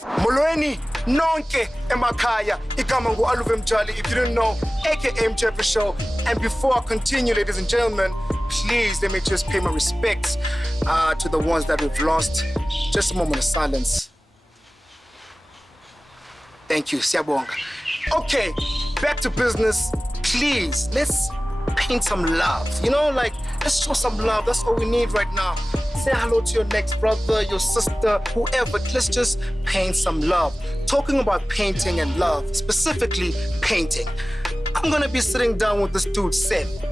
Molweni nonke emakhaya igama ngu-Aluve Mjali if you didn't know, aka MJ for Show. And before I continue, ladies and gentlemen, please let me just pay my respects to the ones that we've lost. Just a moment of silence. Thank you, siyabonga. Okay, back to business. Please, let's paint some love. You know, like, let's show some love. That's all we need right now. Say hello to your next brother, your sister, whoever. Let's just paint some love. Talking about painting and love, specifically painting. I'm gonna be sitting down with this dude, Seth,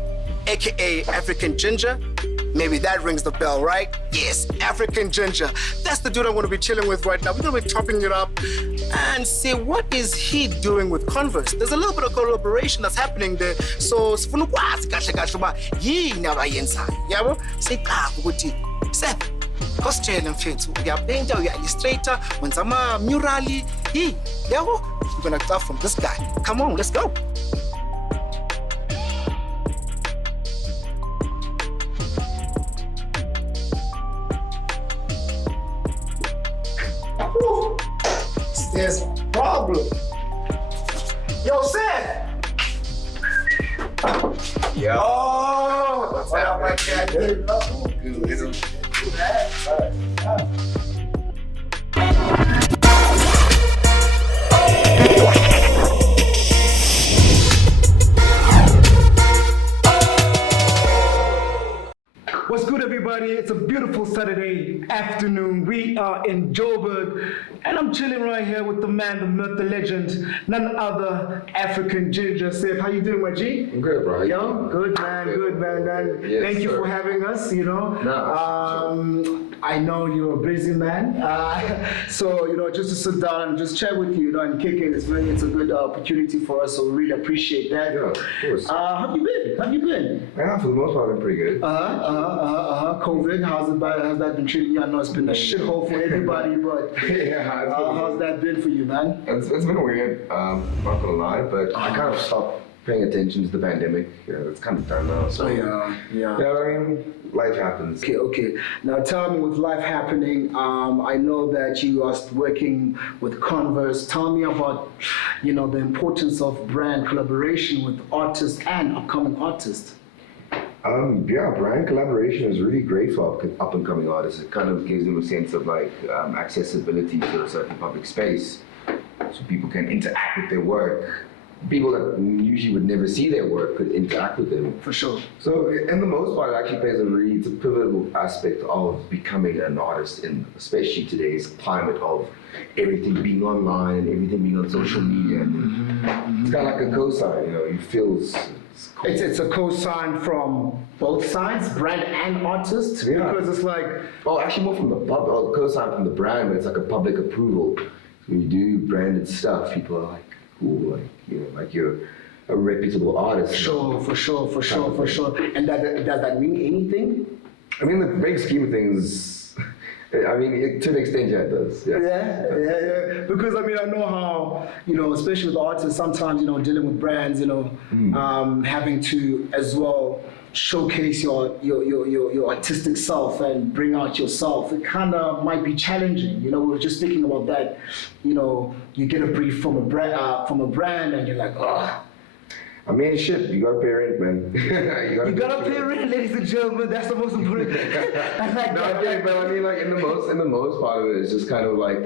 aka African Ginger. Maybe that rings the bell, right? Yes, African Ginger. That's the dude I'm gonna be chilling with right now. We're gonna be chopping it up and see what is he doing with Converse. There's a little bit of collaboration that's happening there. So, sifuna ukwazi kahle kahle uba yini abayenzayo, yabo? Siqala ukuthi Seth, kositshele mfethu, uyapainta, uya-illustrator, wenza ama-mural, yabo? We're gonna start from this guy. Come on, let's go. There's a problem. Yo, Seth! Yo! Oh! What's up, my cat? Good. What's good, everybody? It's a beautiful Saturday afternoon. We are in Joburg, and I'm chilling right here with the man, the myth, the legend, none other African Ginger. Seth, how you doing, my G? I'm good, bro. Yo, good man. Yes, Thank you sir. for having us, you know. I know you're a busy man, so, you know, just to sit down and just chat with you know, and kick it, it's a good opportunity for us, so we really appreciate that. Yeah, of course. How you been? Yeah, for the most part, I'm pretty good. COVID, how's that been treating you? I know it's been a shithole for everybody, but how's that been for you, man? It's been weird, not gonna lie, but I kind of stopped paying attention to the pandemic. Yeah, it's kind of done now, so. Yeah. Yeah, I mean, life happens. Okay. Now tell me, with life happening, I know that you are working with Converse. Tell me about, you know, the importance of brand collaboration with artists and upcoming artists. Yeah, brand collaboration is really great for up and coming artists. It kind of gives them a sense of like accessibility to a certain public space, so people can interact with their work. People that usually would never see their work could interact with them. For sure. So, in the most part, it actually plays it's a pivotal aspect of becoming an artist, in especially today's climate of everything being online and everything being on social media. It's kind of like a cosign, you know. You feel cool. It's a cosign from both sides, brand and artist, Yeah. because it's like. Oh, actually more from the cosign from the brand, but it's like a public approval. So when you do branded stuff, people are like, cool, like, you know, like you're a reputable artist. For sure. And does that mean anything? I mean, the big scheme of things, I mean, to an extent, yeah, it does. Yeah. Because I mean, I know how, you know, especially with artists, sometimes, you know, dealing with brands, you know, having to as well showcase your artistic self and bring out yourself. It kind of might be challenging. You know, we were just speaking about that. You know, you get a brief from a brand, and you're like, oh. I mean, shit, you gotta pay rent, man. you gotta pay rent, ladies and gentlemen. That's the most important. But I mean, like in the most part of it, it's just kind of like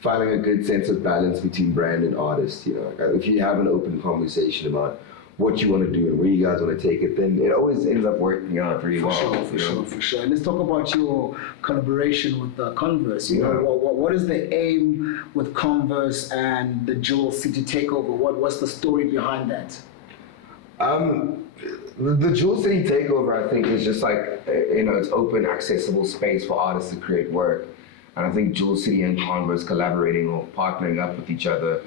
finding a good sense of balance between brand and artist. You know, if you have an open conversation about what you want to do and where you guys want to take it, then it always ends up working out pretty well. For sure. And let's talk about your collaboration with Converse. You know, what is the aim with Converse and the Mural City Takeover? What's the story behind that? The Mural City Takeover, I think, is just like, you know, it's open, accessible space for artists to create work. And I think Mural City and Converse collaborating or partnering up with each other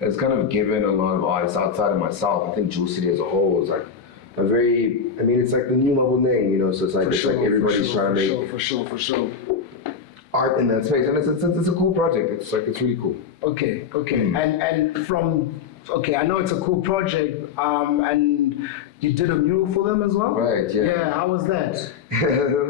has kind of given a lot of artists outside of myself. I think Mural City as a whole is like a very, I mean, it's like the new mobile name, you know, so it's like, everybody's trying to make for sure. art in that space. And it's a cool project. It's really cool. Okay. And from, okay, I know it's a cool project, and You did a mural for them as well? Right, yeah. Yeah, how was that?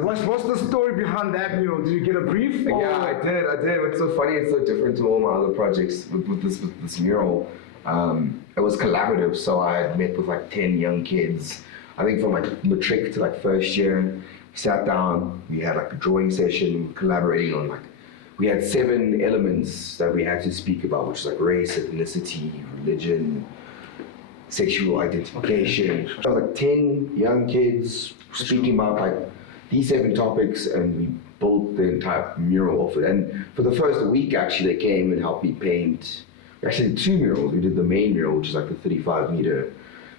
What's the story behind that mural? Did you get a brief? Yeah, I did. It's so funny. It's so different to all my other projects with this mural. It was collaborative, so I had met with like 10 young kids. I think from like matric to like first year, sat down. We had like a drawing session, collaborating on like. We had 7 elements that we had to speak about, which is like race, ethnicity, religion, sexual identification. So I was like 10 young kids speaking about like these 7 topics, and we built the entire mural off it. And for the first week, actually, they came and helped me paint. We actually did 2 murals. We did the main mural, which is like the 35-meter,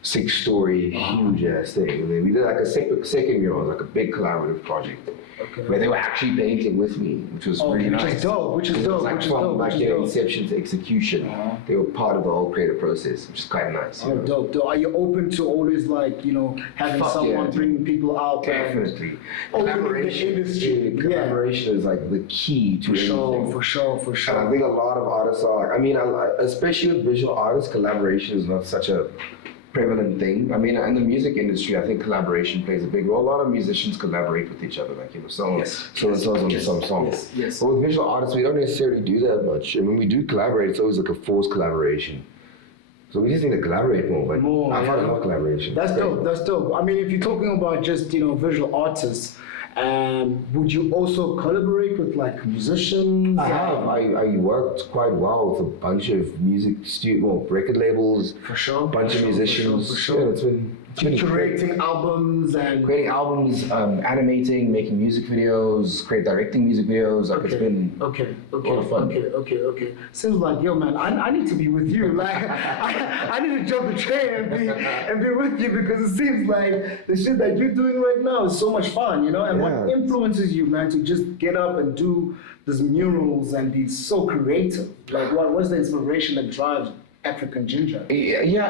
6-story, huge ass thing. And then we did like a second mural, like a big collaborative project. Okay. Where they were actually painting with me, which was really nice. Which is dope, which is dope, like which is from dope. like their inception to execution, they were part of the whole creative process, which is quite nice. Oh, dope. Are you open to always like, having someone bring people out? Definitely. Collaboration. The industry. Collaboration is like the key to everything. For sure. And I think a lot of artists are, especially with visual artists, collaboration is not such a prevalent thing. I mean, in the music industry, I think collaboration plays a big role. A lot of musicians collaborate with each other, like someone on some songs. Yes. But with visual artists, we don't necessarily do that much. And when we do collaborate, it's always like a forced collaboration. So we just need to collaborate more. But I find a lot of collaboration. That's dope. I mean, if you're talking about just visual artists, would you also collaborate with like musicians? I have. I worked quite well with a bunch of record labels. For sure. A bunch of musicians. For sure. Yeah, it's been creating albums and creating albums, animating, making music videos, directing music videos. Like it's been a lot of fun. Okay. Seems like, yo, man, I need to be with you. Like, I need to jump the train and be with you, because it seems like the shit that you're doing right now is so much fun, And what influences you, man, to just get up and do these murals and be so creative? Like, what's the inspiration that drives African Ginger? Yeah,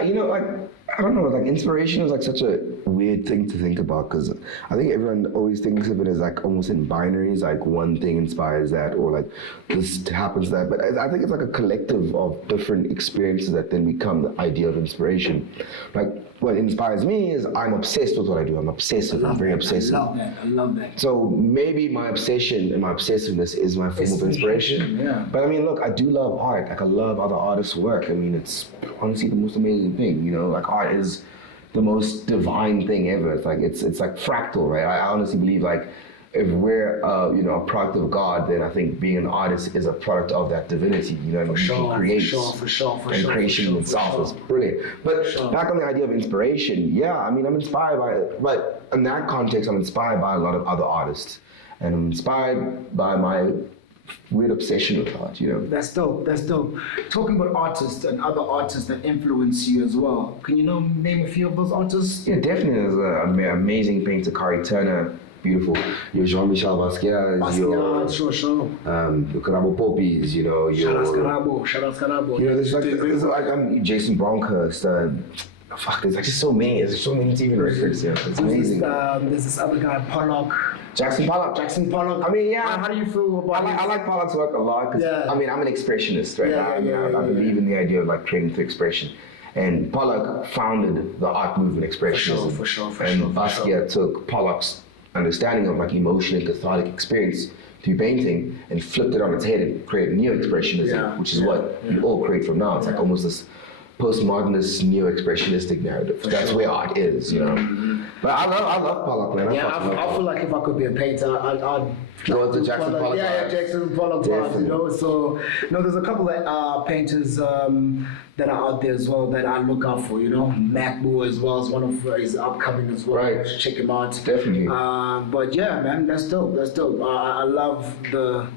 I don't know, like inspiration is like such a weird thing to think about, because I think everyone always thinks of it as like almost in binaries, like one thing inspires that, or like this happens that. But I think it's like a collective of different experiences that then become the idea of inspiration. Like what inspires me is I'm obsessed with what I do. I'm obsessive. I'm very obsessive. I love that. So maybe my obsession and my obsessiveness is my form of inspiration. Yeah. But I mean, look, I do love art. Like I love other artists' work. I mean, it's honestly the most amazing thing. Like art is the most divine thing ever. It's like fractal, right? I honestly believe like if we're a product of God, then I think being an artist is a product of that divinity. For sure. And creation itself is brilliant. But back on the idea of inspiration, yeah, I mean, I'm inspired by it. But in that context, I'm inspired by a lot of other artists. And I'm inspired by my weird obsession with art, That's dope. Talking about artists and other artists that influence you as well, can you name a few of those artists? Yeah, definitely. There's an amazing painter, Kari Turner, beautiful. Your Jean-Michel Basquiat, your Karabo Poppies, your Shout out Scarabo. There's like Jason Bronkhurst. There's like just so many. There's so many TV records. Yeah, it's amazing. There's this other guy, Pollock. Jackson Pollock. I mean, yeah. How do you feel about I like Pollock's work a lot, because I mean, I'm an expressionist, right? I believe in the idea of like creating through expression. And Pollock founded the art movement expressionism. For sure. And Basquiat took Pollock's understanding of like emotion and cathartic experience through painting and flipped it on its head and created neo-expressionism, which is what we all create from now. It's like almost this postmodernist, neo-expressionistic narrative. That's where art is, But I love Pollock, man. I feel like if I could be a painter, I'd go to Jackson Pollock. Yeah, Jackson Pollock vibes, So, there's a couple of painters that are out there as well that I look out for, Macbo as well as one of his upcoming as well. Right. Check him out. Definitely. But yeah, man, that's dope. I love the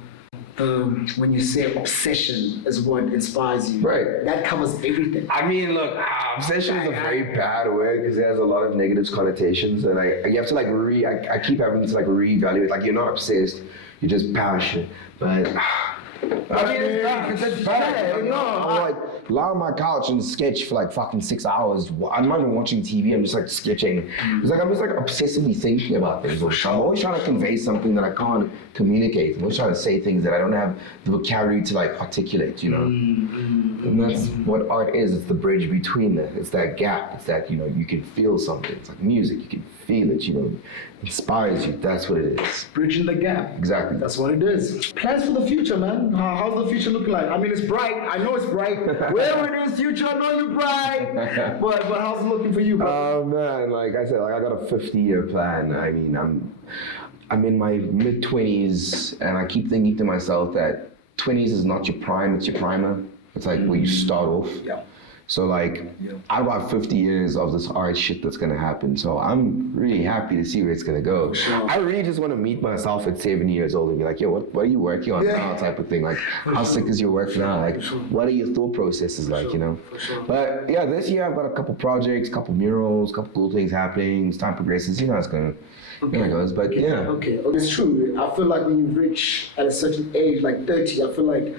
when you say obsession is what inspires you. Right. That covers everything. I mean, look, obsession is a very bad word, because it has a lot of negative connotations, and you have to like I keep having to like reevaluate. Like, you're not obsessed, you're just passionate. But I mean, it's bad. Like, lie on my couch and sketch for like fucking 6 hours. I'm not even watching TV. I'm just like sketching. It's like I'm just like obsessively thinking about things. I'm always trying to convey something that I can't communicate. I'm always trying to say things that I don't have the vocabulary to like articulate. And that's what art is. It's the bridge between that. It's that gap. It's that, you know, you can feel something. It's like music. You can feel it, you know, inspires you. That's what it is. Bridging the gap. Exactly. That's what it is. Plans for the future, man. How's the future looking like? I mean, it's bright. I know it's bright. Wherever it is, future, I know you're bright. But how's it looking for you, bro? Oh man, like I said, like I got a 50-year plan. I mean, I'm in my mid-20s, and I keep thinking to myself that 20s is not your prime, it's your primer. It's like where you start off. Yeah. So like, I've got 50 years of this art shit that's gonna happen. So I'm really happy to see where it's gonna go. Sure. I really just want to meet myself at 70 years old and be like, yo, what are you working on now, type of thing. Like, how sick is your work now? Like, what are your thought processes like, you know? But yeah, this year I've got a couple projects, couple murals, couple cool things happening. As time progresses, you know, it's gonna, you know, it goes. But yeah. Okay, it's true. I feel like when you reach at a certain age, like 30, I feel like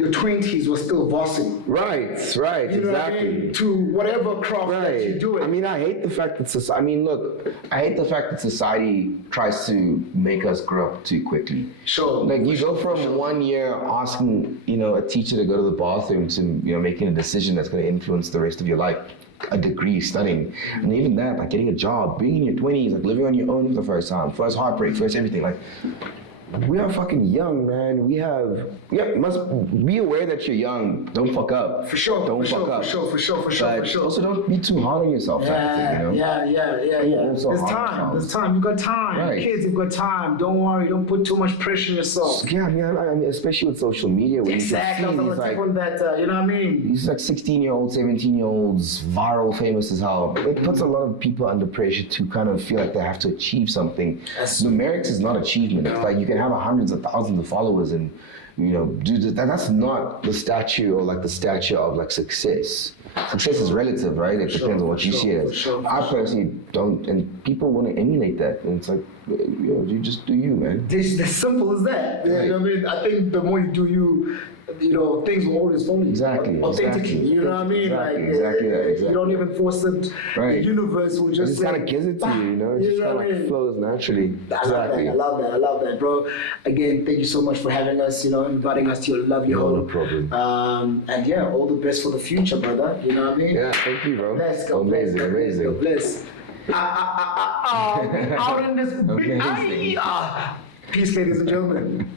your 20s were still vossing. Right, You know what I mean? To whatever craft that you're doing. I mean, I hate the fact that society, I mean, look, I hate the fact that society tries to make us grow up too quickly. Sure. Like, you go from 1 year asking, you know, a teacher to go to the bathroom to, you know, making a decision that's going to influence the rest of your life. A degree, studying, and even that, like getting a job, being in your 20s, like living on your own for the first time, first heartbreak, first everything, like, we are fucking young, man. We must be aware that you're young. Don't fuck up. For sure. Don't fuck up. For sure. But also don't be too hard on yourself, type of thing, you know? Yeah. Also There's hard on time. There's time. You got time. Right. Kids, you've got time. Don't worry. Don't put too much pressure on yourself. Yeah, I mean, especially with social media, where Exactly. I you was can see on that. You know what I mean? these like 16-year-olds, 17-year-olds, viral, famous as hell. It puts a lot of people under pressure to kind of feel like they have to achieve something. Numerics is not achievement. It's like you can have hundreds of thousands of followers and, you know, that's not the statue or like the stature of like success. Success is relative, right? It depends on what you see it as. I personally don't, and people want to emulate that, and it's like, you know, you just do you, man. It's as simple as that. Right. You know what I mean? I think the more you do you know, things will always follow you. Exactly. Authentically. You know what I mean? Exactly that. You don't even force it. Right. The universe will It just just kind of gives it to you, you know? It just kind of like flows naturally. I love that, bro. Again, thank you so much for having us, you know, inviting us to your lovely home. No problem. And yeah, all the best for the future, brother. You know what I mean? Yeah, thank you, bro. Let's go. Amazing. Bless. Out in this big. Peace, ladies and gentlemen.